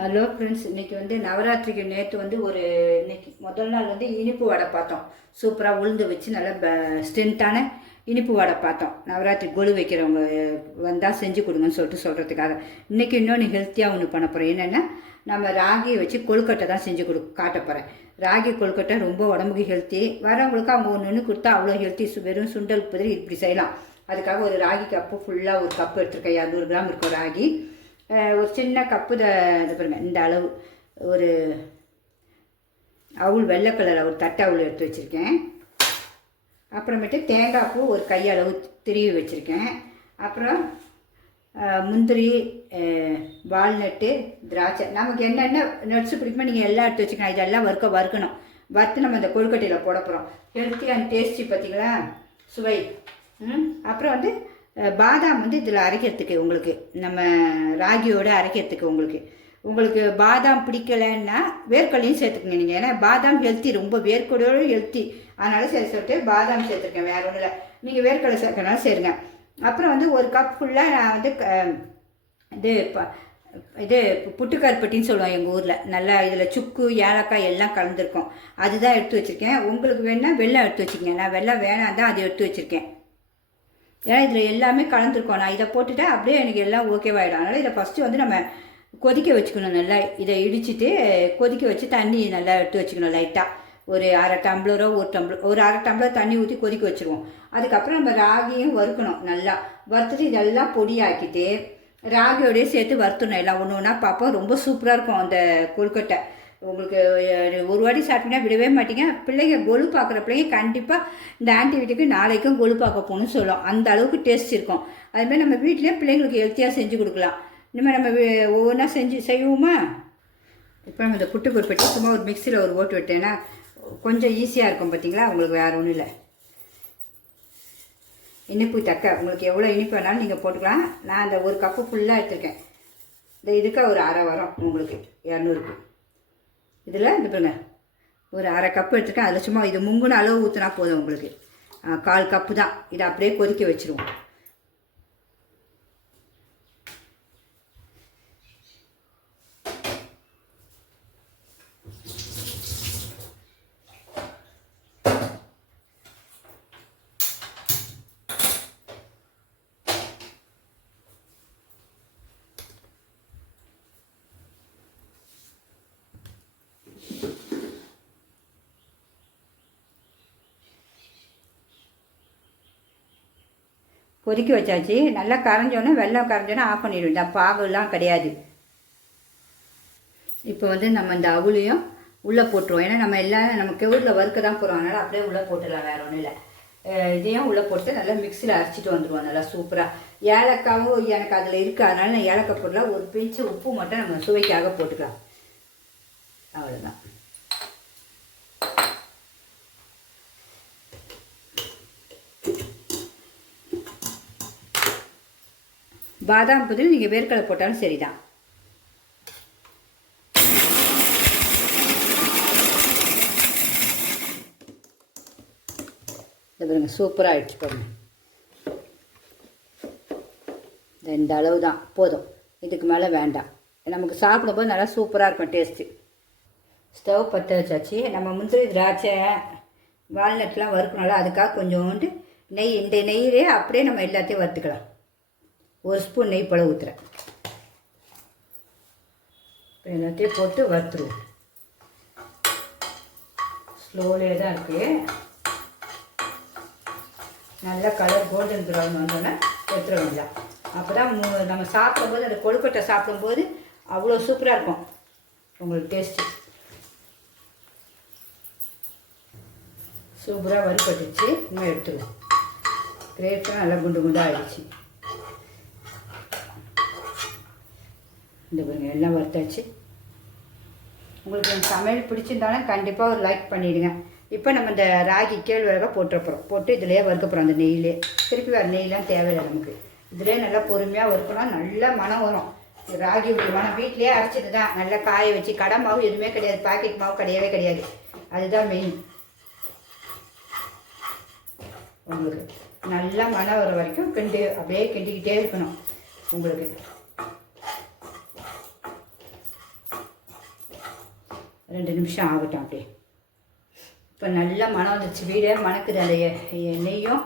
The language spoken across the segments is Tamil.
ஹலோ ஃப்ரெண்ட்ஸ், இன்றைக்கி நவராத்திரிக்கு நேற்று இன்னைக்கு முதல் நாள் இனிப்பு வடை பார்த்தோம். சூப்பராக உளுந்து வச்சு நல்லா ஸ்ட்ரென்த்தான இனிப்பு வடை பார்த்தோம். நவராத்திரி கொலு வைக்கிறவங்க வந்தால் செஞ்சு கொடுங்கன்னு சொல்கிறதுக்காக இன்றைக்கி இன்னொன்று ஹெல்த்தியாக ஒன்று பண்ண போகிறேன். என்னென்னா, நம்ம ராகியை வச்சு கொழுக்கட்டை தான் செஞ்சு காட்ட போகிறேன். ராகி கொழுக்கட்டை ரொம்ப உடம்புக்கு ஹெல்த்தி. வரவங்களுக்கு அவங்க ஒன்று கொடுத்தா அவ்வளோ ஹெல்த்தி. வெறும் சுண்டல் பதில் இப்படி செய்யலாம். அதுக்காக ஒரு ராகி கப்பு ஃபுல்லாக ஒரு கப்பு எடுத்துருக்கேன். 200 கிராம் இருக்கும் ராகி. ஒரு சின்ன கப்பு இது பாருங்கள், இந்த அளவு ஒரு அவுள் வெள்ளை கலர் ஒரு தட்டை அவுள் எடுத்து வச்சுருக்கேன். அப்புறமேட்டு தேங்காய் பூ ஒரு கையளவு திருவி வச்சுருக்கேன். அப்புறம் முந்திரி, வால்நட்டு, திராட்சை, நமக்கு என்னென்ன நட்ஸு பிடிக்குமோ நீங்கள் எல்லாம் எடுத்து வச்சுக்கலாம். இதெல்லாம் வறுக்கணும். வறுத்து நம்ம இந்த கொழுக்கட்டையில் போட போகிறோம். ஹெல்த்தி அண்ட் டேஸ்டி பார்த்திங்களா, சுவை. அப்புறம் பாதாம் இதில் அரைக்கிறதுக்கு, உங்களுக்கு நம்ம ராகியோடு அரைக்கிறதுக்கு உங்களுக்கு பாதாம் பிடிக்கலைன்னா வேர்க்கடலையும் சேர்த்துக்குங்க நீங்கள். ஏன்னா பாதாம் ஹெல்த்தி, ரொம்ப வேர்க்கடையோடு ஹெல்த்தி. அதனால் சரி சொல்லிட்டு பாதாம் சேர்த்துருக்கேன். வேறு ஒன்றும் இல்லை, நீங்கள் வேர்க்கடலை சேர்க்கறனால சேருங்க. அப்புறம் ஒரு கப் ஃபுல்லாக நான் இது புட்டுக்கருப்பட்டின்னு சொல்லுவோம் எங்கள் ஊரில். நல்லா இதில் சுக்கு, ஏலக்காய் எல்லாம் கலந்துருக்கோம். அதுதான் எடுத்து வச்சுருக்கேன். உங்களுக்கு வேணால் வெல்லம் எடுத்து வச்சுக்கோங்க. நான் வெல்லம் வேணாம் தான் அதை எடுத்து வச்சுருக்கேன். ஏன்னா இதில் எல்லாமே கலந்துருக்கோம். நான் இதை போட்டுட்டா அப்படியே எனக்கு எல்லாம் ஓகேவாகிடும். அதனால் இதை ஃபஸ்ட்டு நம்ம கொதிக்க வச்சுக்கணும். நல்லா இதை இடிச்சிட்டு கொதிக்க வச்சு தண்ணி நல்லா எடுத்து வச்சுக்கணும். லைட்டாக ஒரு அரை டம்ளரோ ஒரு அரை டம்ளர் தண்ணி ஊற்றி கொதிக்க வச்சுருவோம். அதுக்கப்புறம் நம்ம ராகியும் வறுக்கணும். நல்லா வறுத்துட்டு இதெல்லாம் பொடியாக்கிட்டு ராகியோடையே சேர்த்து வறுத்தணும். எல்லாம் ஒன்று ஒன்றா பார்ப்போம். ரொம்ப சூப்பராக இருக்கும் அந்த கொழுக்கட்டை. உங்களுக்கு ஒரு வாட்டி சாப்பிட்டீங்கன்னா விடவே மாட்டீங்க. பிள்ளைங்க கொலு பார்க்குற பிள்ளைங்க கண்டிப்பாக இந்த ஆன்டி வீட்டுக்கு நாளைக்கும் கொலு பார்க்க போகணும்னு சொல்லும். அந்த அளவுக்கு டேஸ்ட் இருக்கும். அதுமாதிரி நம்ம வீட்டிலே பிள்ளைங்களுக்கு ஹெல்த்தியாக செஞ்சு கொடுக்கலாம். இனிமேல் நம்ம ஒவ்வொன்றா செய்வோமா? இப்போ நம்ம இந்த புட்டு பொறுப்பட்டி சும்மா ஒரு மிக்சியில் ஒரு ஓட்டு விட்டேன்னா கொஞ்சம் ஈஸியாக இருக்கும். பார்த்தீங்களா, உங்களுக்கு வேறு ஒன்றும் இல்லை. இனிப்பு உங்களுக்கு எவ்வளோ இனிப்பு வேணாலும் நீங்கள் போட்டுக்கலாம். நான் அந்த ஒரு கப்பு ஃபுல்லாக எடுத்துருக்கேன். இந்த இதுக்கு ஒரு அரை வரும் உங்களுக்கு 200க்கு. இதில் இது பாருங்க, ஒரு அரை கப்பு எடுத்துருக்கேன். அதில் சும்மா இது முங்குன அளவு ஊற்றினா போதும் உங்களுக்கு. 1/4 கப்பு தான். இதை அப்படியே கொதிக்க வச்சுருவோம். கொதிக்க வச்சாச்சு. நல்லா கரைஞ்சோன்னே, வெள்ளம் கரைஞ்சோன்னே ஆஃப் பண்ணிவிடும். இந்த பாகுலாம் கிடையாது. இப்போ நம்ம இந்த அவுளையும் உள்ளே போட்டுருவோம். ஏன்னா நம்ம எல்லாம் நம்ம கெவுரில் வறுக்க தான் போகிறோம். அதனால் அப்படியே உள்ளே போட்டுடலாம், வேறு ஒன்றும் இல்லை. இதையும் உள்ளே போட்டு நல்லா மிக்சியில் அரைச்சிட்டு வந்துடுவோம். நல்லா சூப்பராக. ஏலக்காவும் எனக்கு அதில் இருக்குது. அதனால் நான் ஏலக்காய் போடல. ஒரு பிஞ்சு உப்பு மட்டும் நம்ம சுவைக்காக போட்டுக்கலாம். அவ்வளோதான். பாதாம் பதில் நீங்கள் வேர்க்கடலை போட்டாலும் சரிதான். இந்த பாருங்க, சூப்பராக ஆகிடுச்சு பாருங்க. இந்த அளவு தான் போதும். இதுக்கு மேலே வேண்டாம். நமக்கு சாப்பிடும்போது நல்லா சூப்பராக இருக்கும் டேஸ்ட்டு. ஸ்டவ் பற்ற வச்சாச்சு. நம்ம முந்திரி, திராட்சை, வால்நட்லாம் வறுக்கணும்ல, அதுக்காக கொஞ்சோண்டு நெய். இந்த நெய்யிலே அப்படியே நம்ம எல்லாத்தையும் வறுத்துக்கலாம். ஒரு ஸ்பூன் நெய் போல ஊற்றுறேன். எல்லாத்தையும் போட்டு வறுத்துருவோம். ஸ்லோலே தான் இருக்குது. நல்லா கலர் கோல்டன் ப்ரௌன் வந்தோன்னே எடுத்துட வேண்டாம். அப்போ தான் நம்ம சாப்பிடும்போது, அந்த கொழுக்கட்டை சாப்பிடும்போது அவ்வளோ சூப்பராக இருக்கும் உங்களுக்கு டேஸ்ட்டு. சூப்பராக வறுப்பட்டுச்சு. இன்னும் எடுத்துருவோம். கிரேப்லாம் நல்லா குண்டு குண்டாக ஆகிடுச்சு. இந்த பாருங்க, எல்லாம் வறுத்தாச்சு. உங்களுக்கு என் சமையல் பிடிச்சிருந்தாலும் கண்டிப்பாக ஒரு லைக் பண்ணிவிடுங்க. இப்போ நம்ம இந்த ராகி கேழ்வரகை போட்டுறப்போகிறோம். போட்டு இதிலே வறுக்க போகிறோம். அந்த நெய்யிலே. திருப்பி வேறு நெய்லாம் தேவையில்லை நமக்கு. இதிலே நல்லா பொறுமையாக வறுக்கணும். நல்ல மனம் வரும். ராகி மனம் வீட்டிலே அரைச்சிட்டு தான் நல்லா காய வச்சு. கடை மாவு எதுவுமே கிடையாது, பாக்கெட் மாவு கிடையவே கிடையாது. அதுதான் மெயின். உங்களுக்கு நல்லா மனம் வர வரைக்கும் அப்படியே கிண்டிக்கிட்டே இருக்கணும் உங்களுக்கு. 2 நிமிஷம் ஆகட்டும் அப்படியே. இப்போ நல்லா மனம் வந்துச்சு, வீடே மணக்குது. அந்த நெய்யும்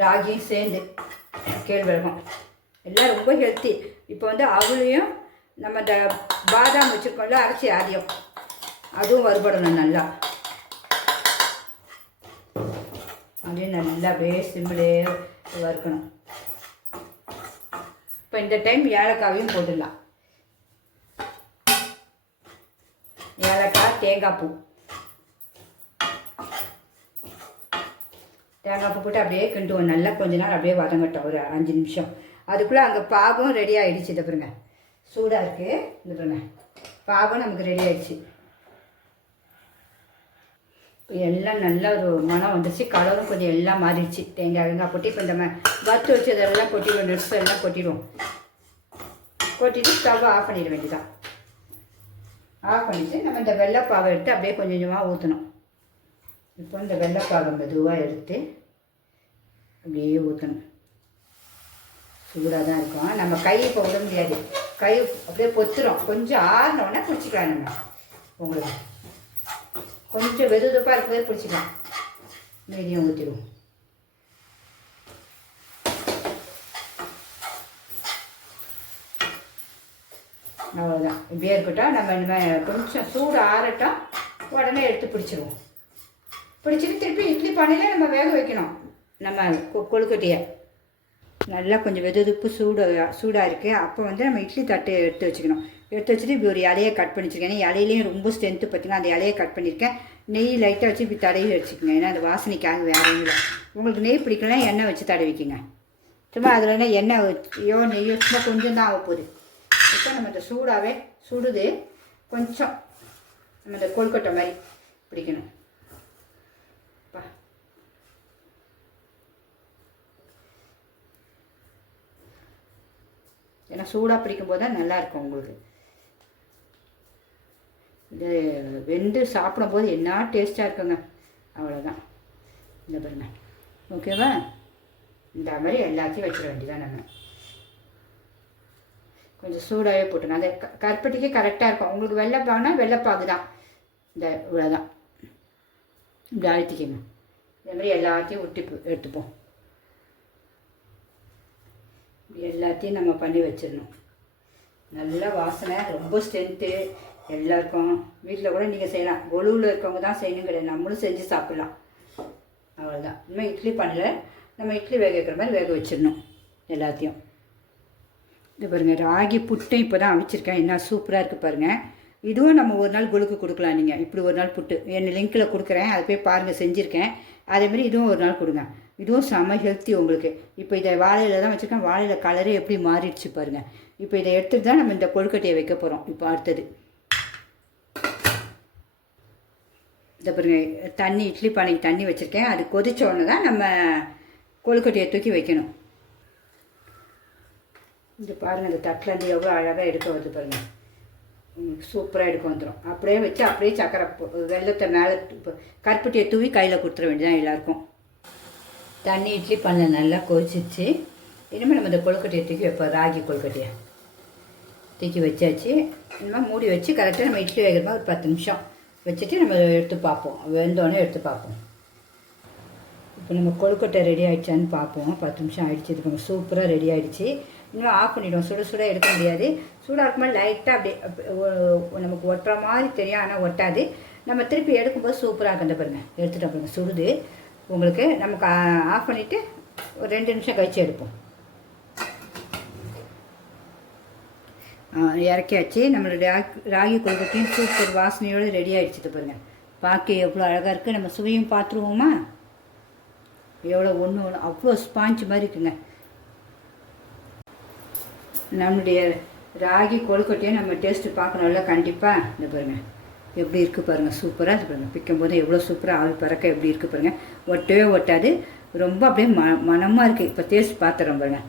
ராகியும் சேர்ந்து கேழ்வரகும் எல்லாம் ரொம்ப ஹெல்த்தி. இப்போ வந்து அவளையும் நம்ம இந்த பாதாம் வச்சுருக்கோம்ல அரைச்சி ஆதியம், அதுவும் வறுபடணும் நல்லா. அப்படியே நல்லா அப்படியே சிம்மிலே வறுக்கணும். இப்போ இந்த டைம் ஏலக்காவையும் போட்டுடலாம். ஏலக்காய், தேங்காய் பூ போட்டு அப்படியே கிண்டுவோம். நல்லா கொஞ்ச நாள் அப்படியே வதங்கட்டும், ஒரு 5 நிமிஷம். அதுக்குள்ளே அங்கே பாகும் ரெடி ஆகிடுச்சு. இதை பாருங்க, சூடாக இருக்குது. இந்த பாருங்க, பாகும் நமக்கு ரெடி ஆகிடுச்சு. எல்லாம் நல்லா ஒரு மனம் வந்துச்சு, கலரும் கொஞ்சம் எல்லாம் மாறிடுச்சு. தேங்காய் போட்டு இப்போ இந்த வறுத்து வச்சதெல்லாம் கொட்டிடுவோம், நெட்ஸ் எல்லாம் கொட்டிடுவோம். கொட்டிட்டு ஸ்டவ் ஆஃப் பண்ணிட வேண்டியதான். ஆஃப் பண்ணிவிட்டு நம்ம இந்த வெள்ளைப்பாவை எடுத்து அப்படியே கொஞ்சம் கொஞ்சமாக ஊற்றணும். இப்போ இந்த வெள்ளைப்பாவை மெதுவாக எடுத்து அப்படியே ஊற்றணும். சூடாக தான் இருக்கும். நம்ம கை இப்போ விட முடியாது, கை அப்படியே பொத்துரும். கொஞ்சம் ஆறினோடனே பிடிச்சிக்கலாம். நம்ம உங்களுக்கு கொஞ்சம் வெது வெதுப்பாக இருக்கும்போது பிடிச்சிக்கலாம். மீடியம் ஊற்றிடுவோம். அவ்வளோதான், இப்படியே இருக்கட்டும். நம்ம கொஞ்சம் சூடு ஆறட்டும், உடனே எடுத்து பிடிச்சிடுவோம். பிடிச்சிட்டு திருப்பி இட்லி பானையில் நம்ம வேக வைக்கணும். நம்ம கொழுக்கட்டையை நல்லா கொஞ்சம் வெதுப்பு சூடாக இருக்குது. அப்போ வந்து நம்ம இட்லி தட்டு எடுத்து வச்சுக்கணும். எடுத்து வச்சுட்டு இப்படி ஒரு இலையை கட் பண்ணி வச்சுருக்கேன். இலையிலையும் ரொம்ப ஸ்ட்ரென்த்து பார்த்திங்கன்னா அந்த இலையை கட் பண்ணியிருக்கேன். நெய் லைட்டாக வச்சு இப்படி தடவி வச்சுக்கோங்க. ஏன்னா அந்த வாசனைக்காக வேறு இல்லை. உங்களுக்கு நெய் பிடிக்கலாம், எண்ணெய் வச்சு தடவிக்குங்க. சும்மா அதில் என்ன எண்ணெயோ நெய்யோ சும்மா கொஞ்சம் தான் ஆக போகுது. இப்போ நம்ம இந்த சூடாகவே சுடுது, கொஞ்சம் நம்ம இந்த கொழுக்கட்டை மாதிரி பிடிக்கணும். ஏன்னா சூடாக பிடிக்கும் போது தான் நல்லாயிருக்கும் உங்களுக்கு. இது வெந்து சாப்பிடும்போது என்ன டேஸ்ட்டாக இருக்குங்க. அவ்வளோதான். இந்த பாருங்க, ஓகேவா? இந்த மாதிரி எல்லாத்தையும் வச்சிட வேண்டியதான். நம்ம கொஞ்சம் சூடாகவே போட்டுங்க. அந்த கருப்பட்டிக்கு கரெக்டாக இருக்கும். உங்களுக்கு வெள்ளைப்பாகுனா வெள்ளைப்பாகு தான். இந்த இவ்வளோதான். இப்படி அழுத்திக்கங்க. இந்த மாதிரி எல்லாத்தையும் எடுத்துப்போம். எல்லாத்தையும் நம்ம பண்ணி வச்சிடணும். நல்ல வாசனை, ரொம்ப ஸ்ட்ரென்த்து. எல்லாருக்கும் வீட்டில் கூட நீங்கள் செய்யலாம். ஒழுவில் இருக்கவங்க தான் செய்யணும் கிடையாது, நம்மளும் செஞ்சு சாப்பிட்லாம். அவ்வளோதான். இனிமேல் இட்லி பண்ணல, நம்ம இட்லி வேக வைக்கிற மாதிரி வேக வச்சிடணும் எல்லாத்தையும். இது பாருங்கள், ராகி புட்டை இப்போ தான் அவிச்சிருக்கேன். என்ன சூப்பராக இருக்குது பாருங்கள். இதுவும் நம்ம ஒரு நாள் குழுக்கு கொடுக்கலாம். நீங்கள் இப்படி ஒரு நாள் புட்டு என் லிங்க்கில் கொடுக்குறேன், அதை போய் பாருங்கள், செஞ்சுருக்கேன். அதேமாதிரி இதுவும் ஒரு நாள் கொடுங்க. இதுவும் செம்ம ஹெல்த்தி உங்களுக்கு. இப்போ இதை வாழையில் தான் வச்சுருக்கேன். வாழையில் கலரே எப்படி மாறிடுச்சு பாருங்கள். இப்போ இதை எடுத்துகிட்டு தான் நம்ம இந்த கொழுக்கட்டையை வைக்க போகிறோம். இப்போ அடுத்தது இதை பாருங்கள், தண்ணி இட்லி பானைக்கு தண்ணி வச்சுருக்கேன். அது கொதிச்சோடனே தான் நம்ம கொழுக்கட்டையை தூக்கி வைக்கணும். இது பாருங்கள், இந்த தட்டிலேருந்து எவ்வளோ அழகாக எடுக்க வருது பாருங்கள். சூப்பராக எடுக்க வந்துடும். அப்படியே வச்சு அப்படியே சக்கரை வெள்ளத்தை மேலே கருப்பட்டியை தூவி கையில் கொடுத்துட வேண்டியதான் எல்லாருக்கும். தண்ணி இட்லி பண்ண நல்லா கொதிச்சிச்சு. இனிமேல் நம்ம இந்த கொழுக்கட்டையை தூக்கி வைப்போம். ராகி கொழுக்கட்டையை தூக்கி வச்சாச்சு. இனிமேல் மூடி வச்சு கரெக்டாக நம்ம இட்லி வைக்கிற மாதிரி ஒரு 10 நிமிஷம் வச்சுட்டு நம்ம எடுத்து பார்ப்போம். வெந்தோடனே எடுத்து பார்ப்போம். இப்போ நம்ம கொழுக்கட்டை ரெடி ஆகிடுச்சான்னு பார்ப்போம். 10 நிமிஷம் ஆகிடுச்சு. இது நம்ம சூப்பராக ரெடி ஆகிடுச்சு. இன்னும் ஆஃப் பண்ணிவிடுவோம். சுட எடுக்க முடியாது. சூடாக இருக்கும்போது லைட்டாக அப்படியே நமக்கு ஒட்டுற மாதிரி தெரியும், ஆனால் ஒட்டாது. நம்ம திருப்பி எடுக்கும்போது சூப்பராக இருக்கும். அந்த பாருங்கள், எடுத்துகிட்டு பாருங்கள், சுடுது உங்களுக்கு. நமக்கு ஆஃப் பண்ணிவிட்டு ஒரு 2 நிமிஷம் கழித்து எடுப்போம். இறக்கியாச்சு. நம்மளுடைய ராகி கொழுக்கட்டையும் சூப்பர் வாசனையோடு ரெடி ஆகிடுச்சு பாருங்கள். பார்க்க எவ்வளோ அழகாக இருக்குது. நம்ம சுவையும் பார்த்துருவோமா? எவ்வளோ ஒன்று அவ்வளோ ஸ்பாஞ்ச் மாதிரி இருக்குங்க. நம்மளுடைய ராகி கொழுக்கட்டையும் நம்ம டேஸ்ட்டு பார்க்கணும்ல கண்டிப்பாக. இந்த பாருங்கள் எப்படி இருக்குது பாருங்கள், சூப்பராக இது பாருங்கள். பிக்கும் போது எவ்வளோ சூப்பராக ஆள் பறக்க எப்படி இருக்குது பாருங்கள். ஒட்டவே ஒட்டாது, ரொம்ப அப்படியே மனமாக இருக்குது. இப்போ டேஸ்ட் பார்த்துறோம் பாருங்கள்.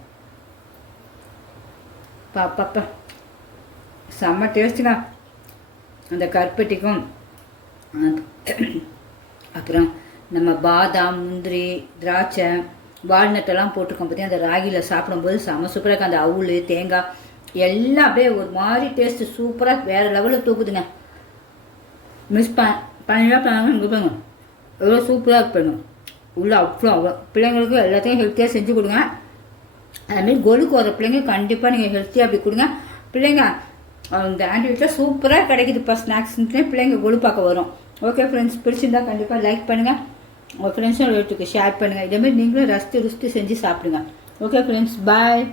பாப்பா செம்ம டேஸ்ட்டுங்க. அந்த கருப்பட்டிக்கும் அப்புறம் நம்ம பாதாம், முந்திரி, திராட்சை, வால்நட்டெல்லாம் போட்டிருக்கோம். பார்த்தீங்கன்னா அந்த ராகியில் சாப்பிடும்போது செம்ம சூப்பராக இருக்குது. அந்த அவுள், தேங்காய் எல்லாம் அப்படியே ஒரு மாதிரி டேஸ்ட்டு சூப்பராக வேறு லெவலில் தூக்குதுங்க. மிஸ் பண்ணினா பண்ணாங்க இங்கே பாருங்க எவ்வளோ சூப்பராக இருப்பாங்க உள்ள அவ்வளோ பிள்ளைங்களுக்கு எல்லாத்தையும் ஹெல்த்தியாக செஞ்சு கொடுங்க. அதுமாரி கொலுக்கு வர பிள்ளைங்க கண்டிப்பாக நீங்கள் ஹெல்த்தியாக அப்படி கொடுங்க. பிள்ளைங்க இந்த ஆண்டி வீட்டில் சூப்பராக கிடைக்குதுப்பா ஸ்நாக்ஸ்ன்ட்டு பிள்ளைங்க கொலு பார்க்க வரும். ஓகே ஃப்ரெண்ட்ஸ், பிடிச்சிருந்தா கண்டிப்பாக லைக் பண்ணுங்கள், உங்கள் ஃப்ரெண்ட்ஸும் ரிலேட்டிவ்க்கு ஷேர் பண்ணுங்கள். இதேமாதிரி நீங்களும் ரசித்து ருசித்து செஞ்சு சாப்பிடுங்க. ஓகே ஃப்ரெண்ட்ஸ், பாய்.